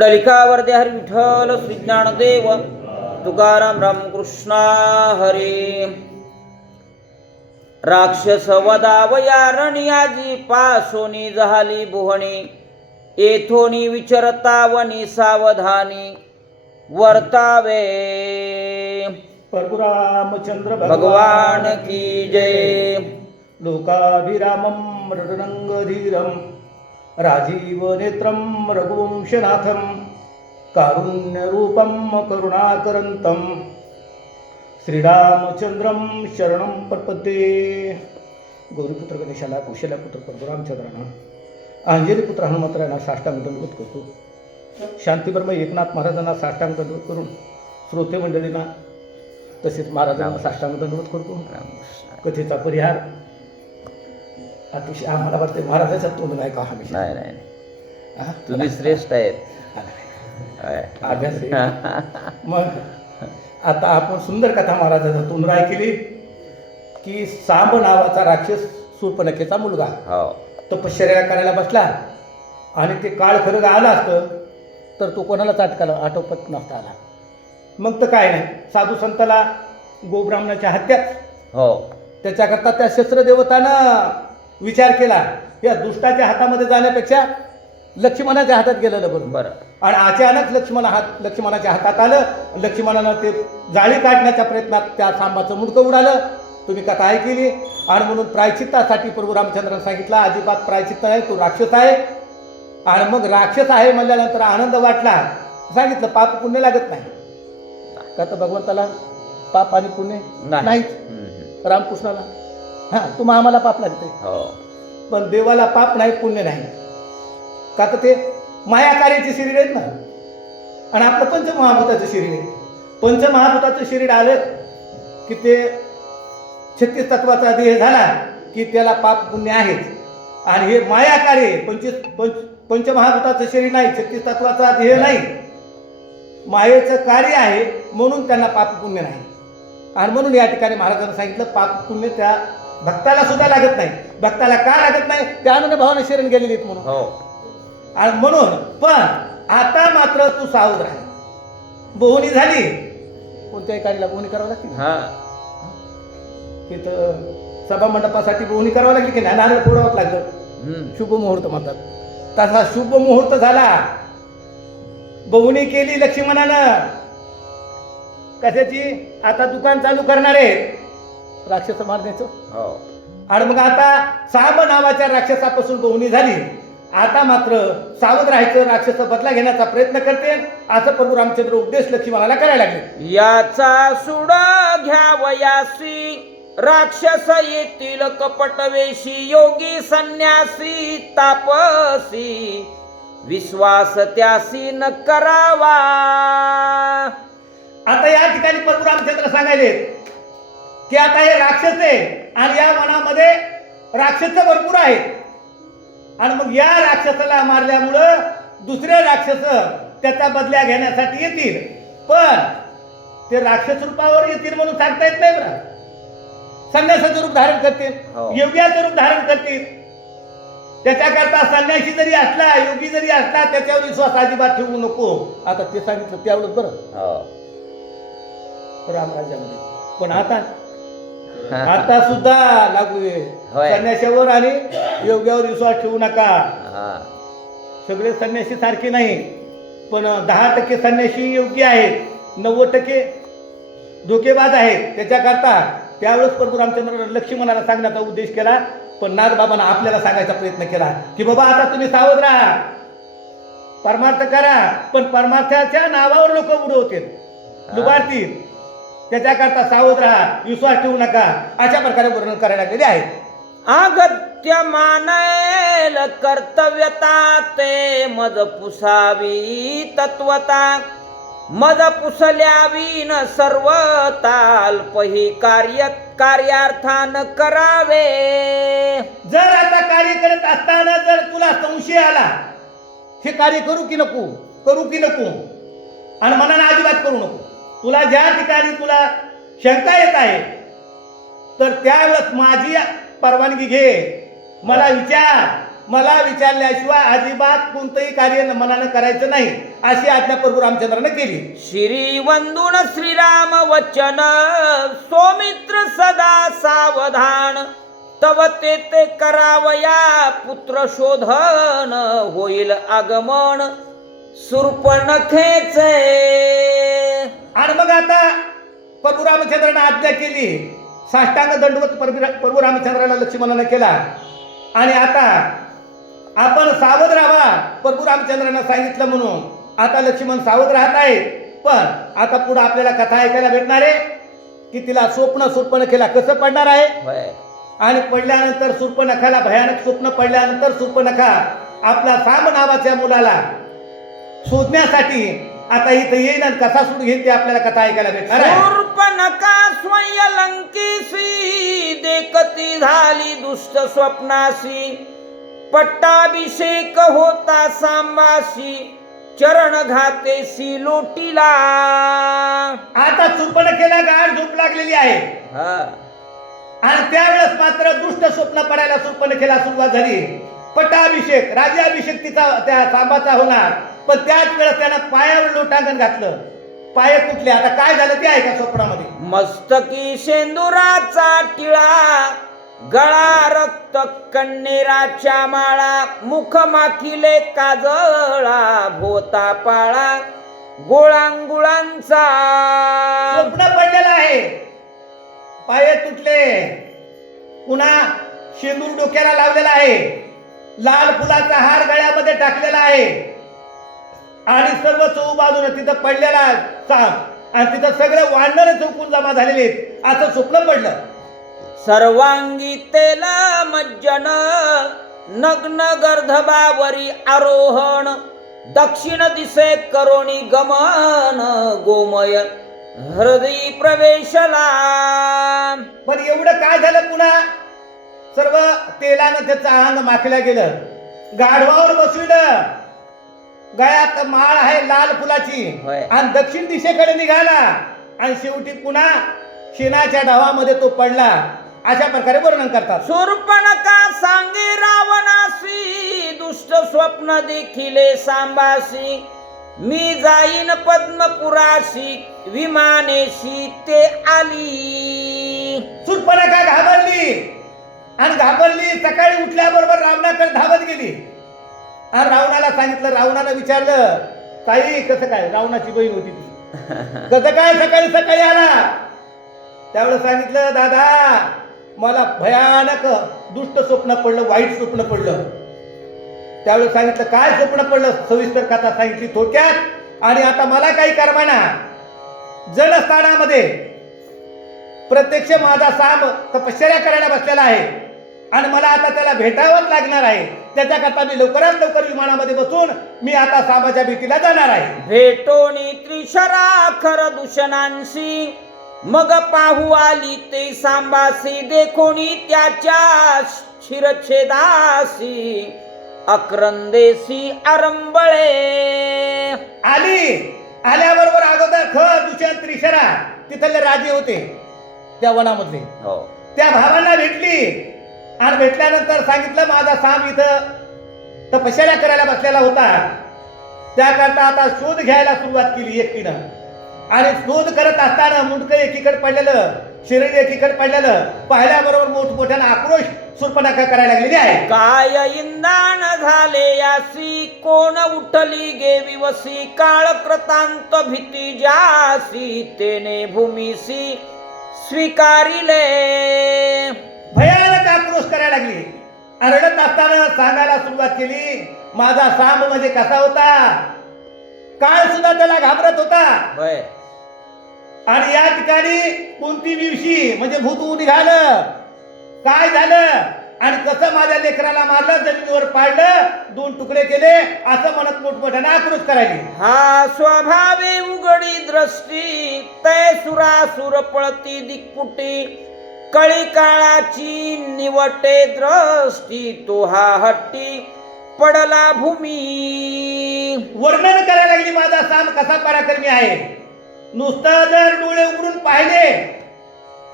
पुंडलिकावरदे हरी विठ्ठल श्री ज्ञानदेव तुकाराम रामकृष्णा हरे। राक्षस वदावया रणियाजी पासोनी जहाली बुहणी येथोनी विचरता वनी सावधानी वर्तावे। परशुरामचंद्र भगवान की जय। लोकाभिरामं रणरङ्गधीरं राजीवनेत्रं रघुवंशनाथं कारुण्यरूपं करुणाकरन्तं। श्रीरामचंद्रं शरणं प्रपद्ये गौरीपुत्र गणेशाला कौशल्यापुत्र परशुरामचंद्रांना अंजलीपुत्र हनुमंतरायांना साष्टांग दंडवत करतो। शांतीब्रह्म एकनाथ महाराजांना साष्टांग दंडवत करून श्रोते मंडळींना तसेच महाराजांना साष्टांग दंडवत करतो। कथेचा परिहार अतिशय आम्हाला वाटते महाराजाच्या तोंड नाही का हमेशा नाही नाही. हा? तुम्ही श्रेष्ठ आहेत. होय. अभ्यास आहे. मग आता आपण सुंदर कथा महाराजाचा तोंड ऐकली की सांब नावाचा राक्षस सुर्पनखेचा मुलगा हो. तपश्चर्या करायला बसला आणि ते काळ खरं आलं असतं तर तो कोणालाच अटकाला आटोपत नसता आला. मग तर काय नाही. साधू संताला गोब्राह्मणाच्या हत्याच. हो. त्याच्याकरता त्या शस्त्रदेवतानं विचार केला या दुष्टाच्या हातामध्ये जाण्यापेक्षा लक्ष्मणाच्या हातात गेलेलं बरोबर बरं. आणि अचानक लक्ष्मण हात लक्ष्मणाच्या हातात आलं लक्ष्मणानं ते जाळी काढण्याच्या प्रयत्नात त्या सांबाचं मुडकं उडालं. तुम्ही कथा ऐकली? आणि म्हणून प्रायचित्तासाठी प्रभू रामचंद्रांनी सांगितलं अजिबात प्रायचित्त नाही तो राक्षस आहे. आणि मग राक्षस आहे म्हणल्यानंतर आनंद वाटला. सांगितलं पाप पुण्य लागत नाही. का तर भगवंताला पाप आणि पुण्य नाही. नाहीच. रामकृष्णाला. हां तुम्हा आम्हाला पाप लागते हो. पण देवाला पाप नाही पुण्य नाही. का तर ते माया कार्याचे शरीर आहेत ना? आणि आपलं पंचमहाभूताचं शरीर आहे. पंचमहाभूताचं शरीर आलं की ते छत्तीस तत्वाचा देह झाला की त्याला पाप पुण्य आहेच आणि हे माया कार्य आहे. पंचवीस पंच पंचमहाभूताचं शरीर नाही छत्तीस तत्वाचा देह नाही. मायेचं कार्य आहे म्हणून त्यांना पाप पुण्य नाही. आणि म्हणून या ठिकाणी महाराजांनी सांगितलं पाप पुण्य त्या भक्ताला सुद्धा लागत नाही. भक्ताला का लागत नाही? त्या आनंद भावाने शरण गेलेली म्हणून. हो. आणि म्हणून पण आता मात्र तू सावध राह. बोहणी झाली. कोणत्याही कार्याला बोहणी करावं लागते? हा. तिथं सभा मंडपासाठी बोहणी करावं लागली की नाही? नारळ फोडावं लागलं. शुभ मुहूर्त म्हणतात. तसा शुभ मुहूर्त झाला. बहुणी केली लक्ष्मणानं. कशाची? आता दुकान चालू करणार आहे राक्षस मारण्याचं हो. आणि मग आता साब नावाच्या राक्षसापासून बहुणी झाली. आता मात्र सावध राहायचं राक्षस बदला घेण्याचा प्रयत्न करते. असं प्रभू रामचंद्र उपदेश लक्ष्मणाला करायला लागले. याचा सुड घ्यावयासी राक्षस येतील कपटवेशी योगी संन्यासी तापसी. विश्वास त्यासी न करावा. आता या ठिकाणी प्रभू रामचंद्र सांगायले की आता हे राक्षस आहे आणि या वनामध्ये राक्षस भरपूर आहेत. आणि मग या राक्षसाला मारल्यामुळं दुसरे राक्षस त्याचा बदल्या घेण्यासाठी येतील. पण ते राक्षस रूपावर येतील म्हणून सांगता येत नाही बरं. संन्यासाचं रूप धारण हो. करतील योग्याचं रूप धारण करतील. त्याच्याकरता संन्यासी जरी असला योगी जरी असला त्याच्यावर विश्वास अजिबात ठेवू नको. आता ते सांगितलं त्यावेळेस बरं. हो. रामराज्यामध्ये पण आता आता सुद्धा लागू आहे. होय. संन्याशावर आणि योग्यावर विश्वास ठेवू नका. हा. सगळे संन्यासी सारखे नाही पण दहा टक्के संन्यासी योग्य आहेत नव्वद टक्के धोकेबाज आहेत. त्याच्याकरता त्यावेळेस प्रभू रामचंद्र लक्ष्मणाला सांगण्याचा उद्देश केला पण नागबाबांना आपल्याला सांगायचा प्रयत्न केला की बाबा आता तुम्ही सावध राहा. परमार्थ करा पण परमार्थाच्या नावावर लोक उडवतील लुबाडतील. त्याच्याकरता सावध राहा विश्वास ठेवू नका. अशा प्रकारे वर्णन करायला लागलेले आहेत अगत्य मानेल कर्तव्यता ते मज पुसावी तत्वता. मज पुसल्यावी न सर्व ताल्पही कार्य कार्यार्थान करावे. जर आता कार्य करत असताना जर तुला संशय आला हे कार्य करू की नको? करू की नको? आणि मनाने अजिबात करू नको? तुला ज्या ठिकाणी तुला शंका येत आहे तर त्यावेळेस माझी परवानगी घे. मला विचार. मला विचारल्याशिवाय अजिबात कोणतंही कार्य मनानं करायचं नाही अशी आज्ञा प्रभू रामचंद्रानं केली. श्री वंदुन श्रीराम वचन सौमित्र सदा सावधान तव ते ते करावया पुत्र शोधन होईल आगमन. सुरपणखेचे आणि मग आता प्रभू रामचंद्रानं आज्ञा केली. साष्टांग दंडवत प्रभू रामचंद्राला लक्ष्मणानं केला. आणि आता आपण सावध राहा प्रभू रामचंद्रानं सांगितलं म्हणून. आता लक्ष्मण सावध राहत आहे पण आता पुढे आपल्याला कथा ऐकायला भेटणार आहे की तिला स्वप्न सुरपण केला कसं पडणार आहे. आणि पडल्यानंतर सुर्पनखाला भयानक स्वप्न पडल्यानंतर सुर्पनखा आपला साम नावाच्या मुलाला शोधण्यासाठी आता इथं येईन आणि कसा सूट घेईन ते आपल्याला कथा ऐकायला भेटणार शूर्पणखा स्वयंलंकीसी? देखती झाली दुष्ट स्वप्नासी. पट्टाभिषेक होता सांबासी चरण घातेसी लोटीला. आता सुर्पनखेला गाड झोप लागलेली आहे. हा. आणि त्यावेळेस मात्र दुष्ट स्वप्न पडायला सुर्पनखेला सुरुवात झाली. पट्टाभिषेक राज्याभिषेक तिचा त्या सांबाचा होणार. पण त्याच वेळेस त्यानं पायावर लोटांगण घातलं. पाय तुटले. आता काय झालं ते आहे का स्वप्नामध्ये. मस्तकी शेंदुराचा टिळा गळा रक्त कण्णेराच्या माळा मुख माखिले काजळा भोता पाळा गोळांगुळांचा. स्वप्न पडलेलं आहे. पाय तुटले. पुन्हा शेंदूर डोक्याला लावलेला आहे. लाल फुलाचा हार गळ्यामध्ये टाकलेला आहे. आणि सर्व चौ बाजूने तिथं पडलेला साप आणि तिथं सगळे वाढणारे चौकून जमा झालेले असं स्वप्न पडलं. सर्वांगी तेल मज्जन नग्न गर्धबावरी आरोहण दक्षिण दिसे करोणी गमन गोमय हृदय प्रवेशला. पण एवढं काय झालं पुन्हा? सर्व तेलानं त्याचं अंग माखल्या गेलं. गाढवावर बसविलं गळ्यात माळ आहे लाल फुलाची. होय. आणि दक्षिण दिशेकडे निघाला. आणि शेवटी पुन्हा शेणाच्या ढावामध्ये तो पडला. अशा प्रकारे वर्णन करतात. शूर्पणका सांगे रावणासी दुष्ट स्वप्न देखिले सांबासी. मी जाईन पद्मपुराशी विमानेशी ते आली. सुरपणखा घाबरली. आणि घाबरली सकाळी उठल्याबरोबर रावणाकडे धावत गेली. आणि रावणाला सांगितलं रावणानं विचारलं काही कसं काय? रावणाची बहीण होती ती कसं काय? सकाळी सकाळी आला. त्यावेळेस सांगितलं दादा मला भयानक दुष्ट स्वप्न पडलं वाईट स्वप्न पडलं. त्यावेळेस सांगितलं काय स्वप्न पडलं? सविस्तर कथा सांगितली थोडक्यात. आणि आता मला काही करमाना. जनस्थानामध्ये प्रत्यक्ष माझा साप तपश्चर्या करायला बसलेला आहे. आणि मला आता त्याला भेटावंच लागणार आहे. त्याच्याकरता मी लवकरात लवकर विमानामध्ये बसून मी आता सापाच्या भेटीला जाणार आहे. भेटोनी त्रिशरा खर दूषणांशी. मग पाहू आली ते सांबासी. देखोनी त्याच्या शिरछेदासी अक्रंदेसी आरंबळे. आली. आल्याबरोबर अगोदर ख दुष्यंत त्रिशरा. तिथले राजे होते. त्या वनामधले. हो. त्या भावांना भेटली. आणि भेटल्यानंतर सांगितलं माझा साम इथं. तपश्चर्या करायला बसलेला होता. त्याकरता आता शोध घ्यायला सुरुवात केली एकटीनं. आणि शोध करत असताना मुंडक एकीकडे पडलेलं शरीर एकीकडे पडलेलं पाहिल्याबरोबर मोठमोठ्यानं आक्रोश सुरपणाखा करायला लागलेली आहे. काय इंदान झाले यासी? कोण उठली गेवी वसी काळ कृतांत भीती जासी तेने भूमीसी स्वीकारिले. भयानक आक्रोश करायला लागली. रडत असताना सांगायला सुरुवात केली माझा सांब म्हणजे कसा होता? काळ सुद्धा त्याला घाबरत होता. आणि या ठिकाणी कोणती दिवशी म्हणजे भूत निघालं. काय झालं? आणि कसं माझ्या लेकराला मारलं जमिनीवर पाडलं? दोन तुकडे केले असं म्हणत मोठमोठ्याने आक्रोश करायची हा स्वभावे उघडी दृष्टी तय सुरासुर पळती दिक्पुटी कळी काळाची निवटे दृष्टी तो हा हट्टी पडला भूमी. वर्णन करायला लागली माझा साम कसा पराक्रमी आहे? नुसतं जर डोळे उघडून पाहिले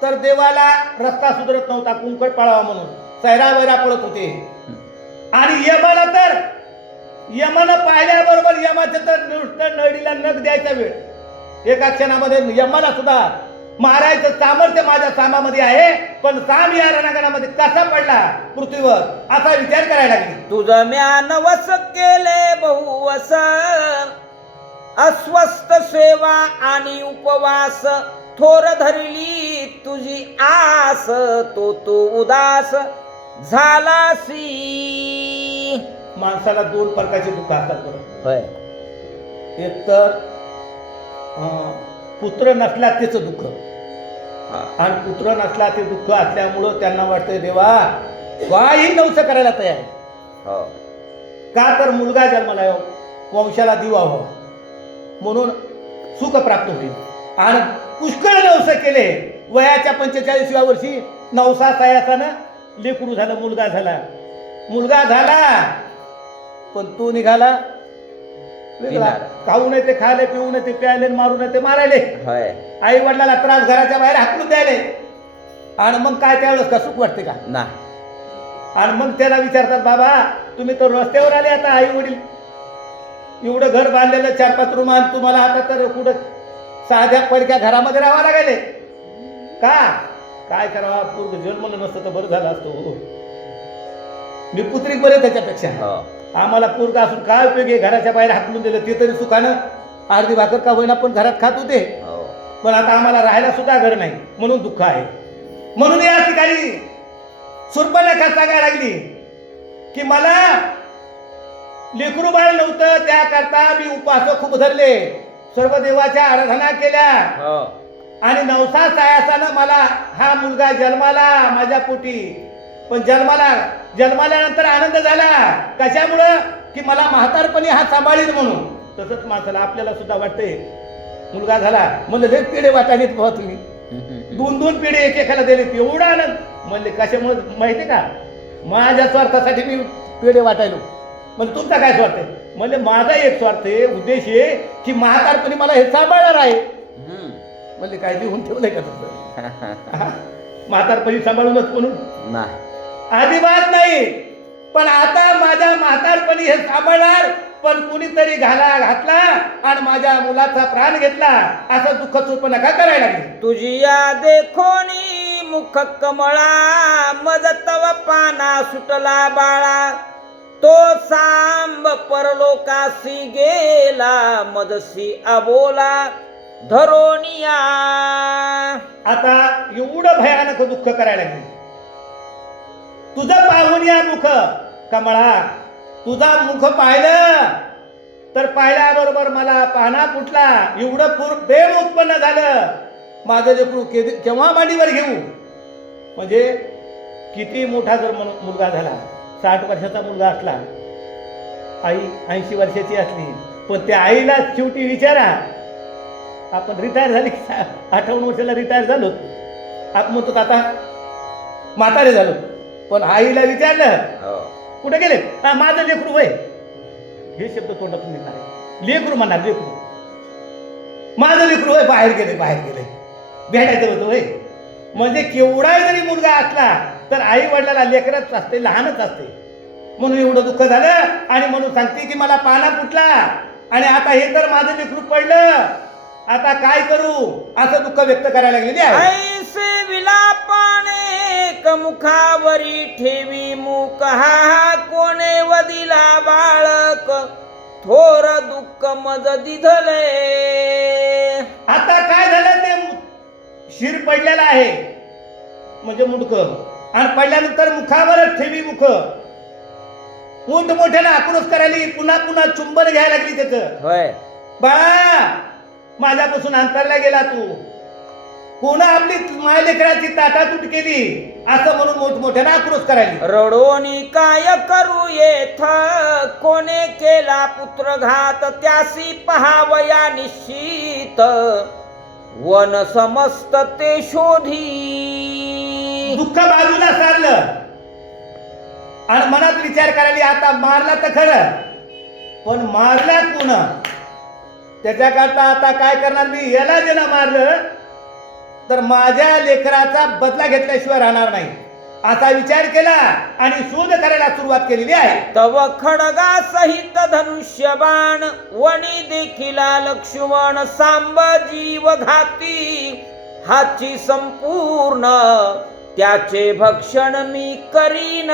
तर देवाला रस्ता सुधरत नव्हता कुंकट पाळावा म्हणून. सैरा वैरा पळत होते. आणि यमाला तर यमानं पाहिल्याबरोबर यमाचं तर नुसतं नळीला नग द्यायचा वेळ. एका क्षणामध्ये यमाला सुद्धा मारायचं सामर्थ्य माझ्या सामामध्ये आहे पण साम या रणांगणामध्ये कसा पडला पृथ्वीवर? असा विचार करायला लागली. तुझ म्या नवस केले बहुवस अस्वस्थ सेवा आणि उपवास. थोर धरली तुझी आस तो तू उदास. झालासी माणसाला दोन प्रकारचे दुःख असतात होय. एक तर पुत्र नसला त्याचं दुःख. आणि पुत्र नसला ते दुःख असल्यामुळं त्यांना वाटतंय देवा काही नवसं करायला तयार आहे. हो. का तर मुलगा जन्माला येऊ वंशाला दिवा व्हावा म्हणून सुख प्राप्त होईल. आणि पुष्कळ नवस केले वयाच्या पंचेचाळीसव्या वर्षी नवसा सयासानं लेकरू झालं मुलगा झाला. मुलगा झाला पण तो निघाला खाऊ नये ते खायले पिऊ नये ते प्यायले मारू नये ते मारायले. होय. आई वडिलाला त्रास घराच्या बाहेर हाकलून द्यायले. आणि मग काय त्यावेळेस का सुख वाटते का? नाही आणि मग त्याला विचारतात बाबा तुम्ही तर रस्त्यावर आले आता आई वडील. एवढं घर बांधलेलं चार पाच रूम आणि तुम्हाला आता तर कुठं साध्या पडक्या घरामध्ये राहावं लागेल. का? काय करावा? पूर्व जन्मलं नसतं तर बरं झालं असतो हो. मी पुत्रिक बरे त्याच्यापेक्षा. हो. आम्हाला पूर्ग असून काय उपयोग आहे? घराच्या बाहेर हाकलून दिलं ते तरी सुखानं. अर्धी भाकर का होईना पण घरात खात होते. हो. पण आता आम्हाला राहायला सुद्धा घर नाही म्हणून दुःख आहे. म्हणून या ठिकाणी सुरपलेखा सांगायला लागली की मला लेकरू बाळ नव्हतं त्याकरता मी उपवास खूप धरले. सर्व देवाच्या आराधना केल्या. हो. आणि नवसा सायासानं मला हा मुलगा जन्माला माझ्या पोटी. पण जन्माला जन्माल्यानंतर आनंद झाला. कशामुळं? की मला म्हातारपणी हा सांभाळील म्हणून. तसंच माणसाला आपल्याला सुद्धा वाटतंय. मुलगा झाला म्हणलं लय पिढे वाटायलेत बाबा तुम्ही. दोन दोन पिढे एकेकाला दिले एवढा आनंद. म्हणले कशामुळे? माहिती का? माझ्या स्वार्थासाठी मी पेढे वाटायलो. म्हणजे तुमचा काय स्वार्थ आहे? म्हणजे माझा एक स्वार्थ आहे. उद्देश आहे की म्हातारपणी मला हे सांभाळणार आहे. म्हणजे काय लिहून ठेवलंय का तसं म्हातारपणी सांभाळूनच म्हणून. नाही. अजिबात नाही. पण आता माझ्या म्हातारपणी हे सांभाळणार पण कुणीतरी घाला घातला आणि माझ्या मुलाचा प्राण घेतला असं दुःख चूप नका करायला लागली. तुझी या देखोनी मुख कमळा मज तव पाना सुटला बाळा. तो सांब परलोकासी गेला मदसी अबोला धरोनिया. आता एवढं भयानक दुःख करायला लागली. तुझं पाहून या मुख कमळा. तुझा मुख पाहिलं तर पाहिल्याबरोबर मला पाना फुटला. एवढं पूर प्रेम उत्पन्न झालं. माझं लेकरू के- केव्हा मांडीवर घेऊ? म्हणजे किती मोठा जर मुलगा झाला साठ वर्षाचा मुलगा असला आई ऐंशी वर्षाची असली पण त्या आईला शेवटी विचारा आपण रिटायर झाले की वर्षाला रिटायर झालो. आपण म्हणतो आता म्हातारे झालो. पण आईला विचारलं हो. कुठे गेले? हा, माझं लेकरू वय. हे शब्द तोंडातून निघणार आहे. लेकरू म्हणणार लेकरू. माझं लेकरू वय बाहेर गेले बाहेर गेले. भेटायचं होतं वय. म्हणजे केवढा जरी मुलगा असला तर आई वडिलाला लेकरच असते लहानच असते. म्हणून एवढं दुःख झालं आणि म्हणून सांगते की मला पाना फुटला. आणि आता हे तर माझं लेकरू पडलं. आता काय करू? असं दुःख व्यक्त करायला आहे. ऐसे विलापाने मुखावरी ठेवी मुख हा कोणे वदिला बाळक? थोर दुःख मज दिधले. आता काय झालं ते शिर पडलेलं आहे? म्हणजे मुंडक. आणि पडल्यानंतर मुखावरच ठेवी मुख मोठ मोठ्यानं आक्रोश करायली पुन्हा पुन्हा चुंबन घ्यायला लागली त्याचं. होय. बाळा माझ्यापासून अंतरला गेला तू. पुन्हा आपली मायलेकराची ताटातूट केली? असं म्हणून मोठमोठ्यानं आक्रोश करायली रडोनी काय करू येथ? कोणे केला पुत्र घात त्यासी पहावया निश्चित. वन समस्त ते शोधी. दुःख बाजूला सारलं आणि मनात विचार करायला आता मारला तर खरं. पण मारला पुन्हा त्याच्याकरता आता काय करणार मी? याला जे ना मारलं तर माझ्या लेकराचा बदला घेतल्याशिवाय राहणार नाही. असा विचार केला आणि शोध करायला सुरुवात केलेली आहे. तव खडगा सहित धनुष्यबाण वणी देखिला लक्ष्मण सांब जीव घाती. हाची संपूर्ण त्याचे भक्षण मी करीन.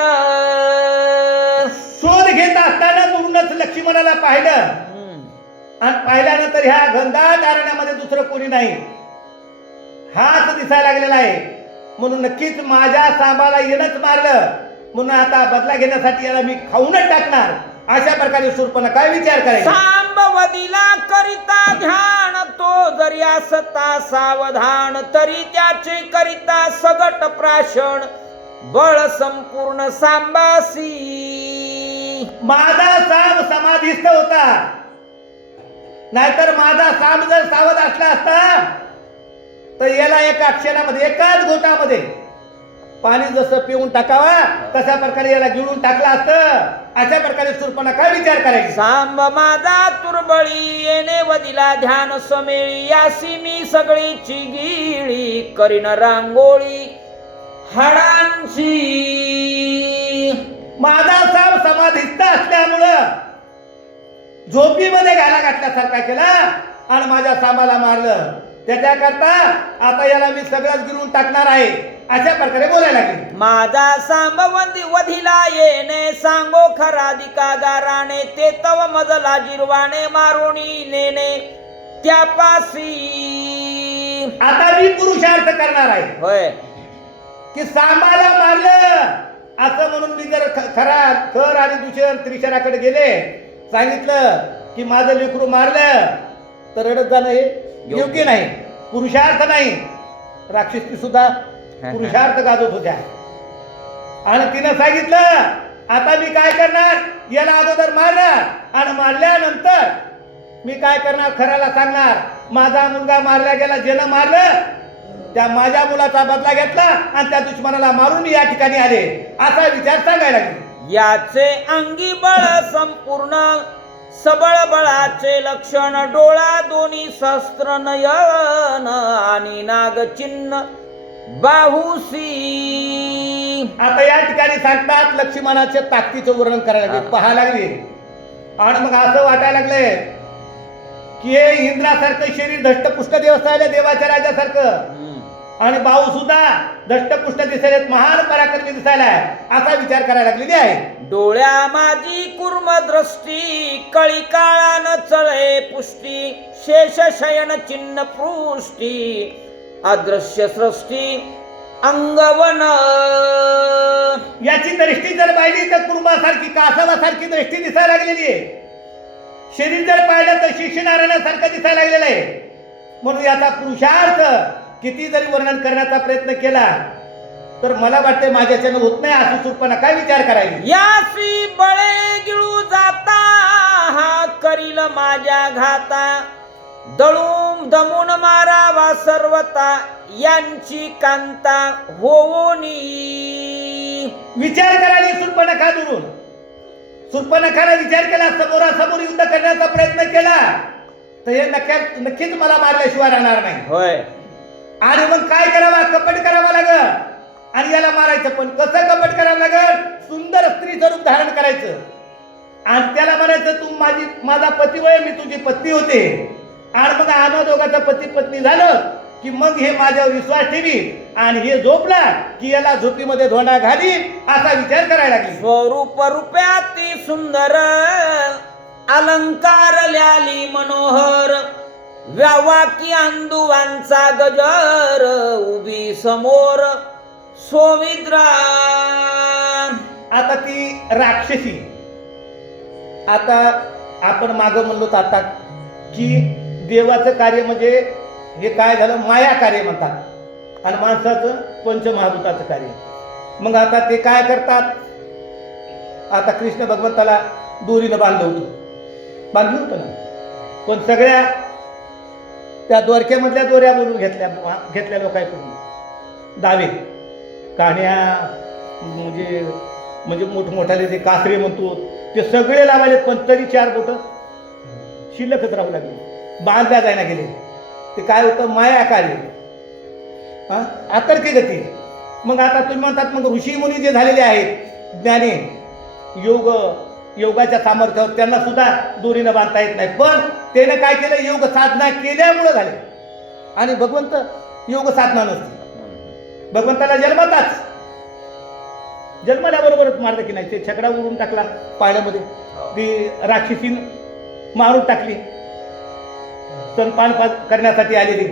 शोध घेत असताना दुरूनच लक्ष्मणाला पाहिलं. आणि पाहिल्यानंतर ह्या घनदाट अरण्यामध्ये दुसरं कोणी नाही. हाच दिसायला लागलेला आहे. म्हणून नक्कीच माझ्या सांबाला येणंच मारलं. म्हणून आता बदला घेण्यासाठी याला मी खाऊनच टाकणार. अशा प्रकारे सुरपणा काय विचार करायचा सांबवदीला करिता ध्यान तो जरी असता सावधान तरी त्याचे करिता सगट प्राशन. बळ संपूर्ण सांबासी. माझा साम समाधिस्थ होता. नाहीतर माझा साम जर सावध असला असता तर याला एका क्षणामध्ये एकाच घोटामध्ये. पाणी जसं पिऊन टाकावा तशा प्रकारे याला गिळून टाकलं असतं. अशा प्रकारे सुरपणा काय विचार करायचा? सांब माझा तुरबळी येणे वदिला ध्यान समेळी यासी मी सगळीची गिळी करीन रांगोळी. हाडांची. माझा साम समाधिस्थ असल्यामुळं झोपीमध्ये घाला घातल्यासारखा केला आणि माझ्या सामाला मारलं. त्याच्याकरता आता याला मी सगळंच गिळून टाकणार आहे. अशा प्रकारे बोलायला लागले. माझा सांबवंदी वधिला येणे सांगो खराधिका गाराने ते तव मजला जिरवाने मारुणी नेणे त्यापासी. आता मी पुरुषार्थ करणार आहे. होय. की सांबाला मारलं असं म्हणून मी जर खरा खर आणि दुसर त्रिशराकडे गेले सांगितलं की माझं लेकरू मारलं तर रडत जाणं हे योग्य नाही. पुरुषार्थ नाही. राक्षसी सुद्धा पुरुषार्थ गाजवत होत्या. आणि तिनं सांगितलं आता मी काय करणार? याला अगोदर मारणार आणि मारल्यानंतर मी काय करणार खऱ्याला सांगणार? माझा मुलगा मारला गेला ज्यानं मारलं त्या माझ्या मुलाचा बदला घेतला आणि त्या दुश्मनाला मारून मी या ठिकाणी आले. असा विचार सांगायला याचे अंगी बळ संपूर्ण सबळ बळाचे लक्षण डोळा दोन्ही शस्त्र नयन आणि नागचिन्ह बाहुसी आता या ठिकाणी सांगतात लक्ष्मणाच्या ताकदीचं वर्णन करायला लागले पहा लागले. आणि मग असं वाटायला लागले की हे इंद्रासारखं शरीर धष्टपुष्ट दिवसायला देवाच्या राजासारखं. आणि भाऊ सुद्धा धष्टपुष्ट दिसायला महान पराक्रमी दिसायला असा विचार करायला लागलेली आहे. डोळ्या माझी कुर्म दृष्टी कळी काळान चळे पुष्टी शेष शयन चिन्ह पृष्टी अदृश्य सृष्टी अंगवन. याची दृष्टी जर पाहिली तर कुर्मासारखी कासवासारखी दृष्टी दिसायला लागलेली आहे. शरीर जर पाहिलं तर शिक्षणासारखं दिसायला लागलेलं आहे. म्हणून याचा पुरुषार्थ किती जरी वर्णन करण्याचा प्रयत्न केला तर मला वाटते माझ्याच्यानं होत नाही असं सुरपणा काय विचार करायची यासी बळे गिळू जाता हा करील माझ्या घाता. दळून दमून मारावा सर्वता यांची कांता होवोनी विचार करायला सुरपणखा दुरून? सुरपणखाला विचार केला समोरासमोर युद्ध करण्याचा प्रयत्न केला तर हे नक्की नक्कीच मला मारल्याशिवाय राहणार नाही. होय. आणि मग काय करावा? कपट करावा लागल. आणि याला मारायचं पण. कसं कपट करावं लागल? सुंदर स्त्रीचं रूप धारण करायचं. आणि त्याला म्हणायचं तू माझी माझा पती वय मी तुझी पत्नी होते. आणि मग आम्हा दोघांचा पती पत्नी झालं की मग हे माझ्यावर विश्वास ठेवी आणि हे झोपला की याला झोपीमध्ये धोंडा घाली असा विचार करायला लागली. स्वरूप ती सुंदर अलंकार ल्याली मनोहर. व्यावाकी अंदुवांचा गजर उभी समोर सोमिद्रा आता ती राक्षसी. आता आपण मागं म्हणलो तर आता की देवाचं कार्य म्हणजे हे काय झालं? माया कार्य म्हणतात. आणि माणसाचं पंचमहाभूताचं कार्य. मग आता ते काय करतात? आता कृष्ण भगवंताला दोरीनं बांधलं होतं. बांधलं होतं ना? पण सगळ्या त्या दोरक्यामधल्या दोऱ्या बोलून घेतल्या घेतल्या लोकांकडून. दावे. काण्या म्हणजे म्हणजे मोठमोठाले जे कासरे म्हणतो ते सगळे लावायचे पण तरी चार बोटं शिल्लकच राहू लागले. बांधल्या जायला गेले. ते काय होतं? माया कार्य हा? आतर्की गती. मग आता तुम्ही म्हणतात मग ऋषी मुनी जे झालेले आहेत ज्ञाने योग योगाच्या सामर्थ्यावर त्यांना सुद्धा दोरीनं बांधता येत नाही. पण त्याने काय केलं? योग साधना केल्यामुळं झाले. आणि भगवंत योग साधना नसते. भगवंताला जन्मताच. जन्मल्याबरोबरच मारलं की नाही? ते छकडा उडून टाकला पाण्यामध्ये. ती राक्षसीन मारून टाकली. स्तनपान करण्यासाठी आलेली.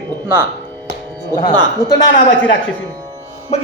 हा, पुतना नावाची राक्षसी